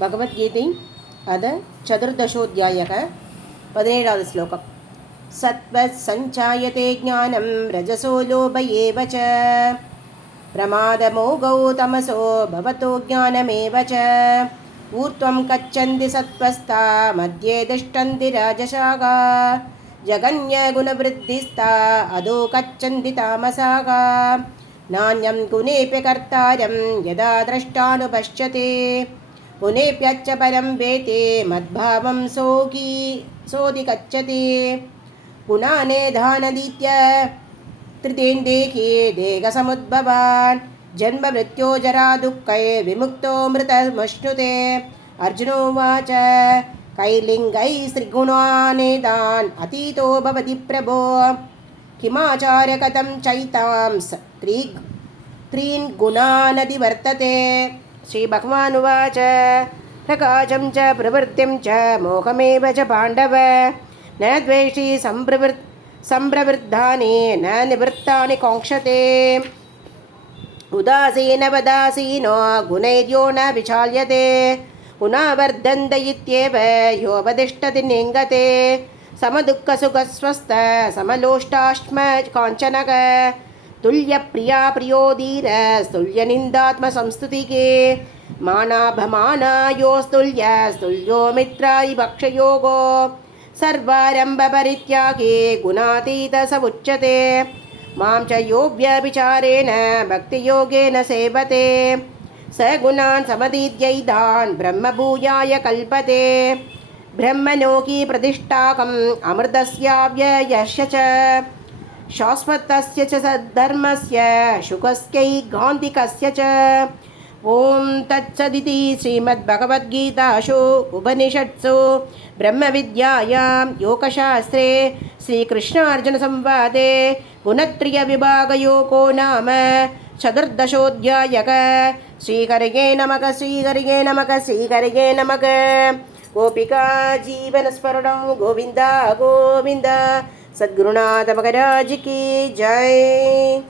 भगवद्गीते अद चतुर्दशोऽध्यायः 17 श्लोकम्। सत्त्वस्सञ्चायते ज्ञानं रजसो लोभ एव च प्रमादमोघौ तमसो भवतो ज्ञानमेव च ऊर्ध्वं गच्छन्ति सत्त्वस्ता मध्ये तिष्ठन्ति राजसाः जगन्यगुणवृद्धिस्ता अधो गच्छन्ति तामसाः नान्यं गुणेऽपि कर्तारं यदा द्रष्टानुपश्यते पुनेऽप्यच्च परं वेते मद्भावं सोऽधिगच्छति गुणानेधानदीत्य त्रिदेन्देहे देहसमुद्भवान् जन्ममृत्योजरा दुःखै विमुक्तो मृतमश्नुते। अर्जुनोवाच कैर्लिङ्गैः श्रीगुणानेदान् अतीतो भवति प्रभो किमाचार्य कथं चैतांस त्रीन् गुणानधिवर्तते। श्रीभगवानुवाच प्रकाशं च प्रवृत्तिं च मोहमेव च पाण्डव न द्वेषी सम्प्रवृद्धानि न निवृत्तानि काङ्क्षते उदासीनवदासीनो गुणैर्यो न विचाल्यते गुणावर्धन्त इत्येव योपतिष्ठति निङ्गते समदुःखसुखस्वस्थ समलोष्टाश्म काञ्चनक तुल्यप्रिया प्रियो धीर तुल्यनिन्दात्मसंस्तुतिके मानाभमानायोस्तुल्यो मित्रादिभक्षयोगो सर्वारम्भपरित्यागे गुणातीत स उच्यते मां च यो व्यभिचारेण भक्तियोगेन सेवते स गुणान् समतीत्यैतान् ब्रह्मभूयाय कल्पते ब्रह्मलोकी प्रतिष्ठाकम् अमृतस्याव्ययस्य च शाश्वतस्य च सद्धर्मस्य शुकस्यैकान्तिकस्य च। ॐ तत्सदिति श्रीमद्भगवद्गीतासु उपनिषत्सु ब्रह्मविद्यायां योगशास्त्रे श्रीकृष्णार्जुनसंवादे गुणत्रयविभागयोगो नाम चतुर्दशोऽध्यायः। श्रीहरये नमः श्रीहरये नमः श्रीहरये नमः। गोपिका जीवनस्मरणं गोविन्द गोविन्द। सद्गुरुनाथ महाराज की जय।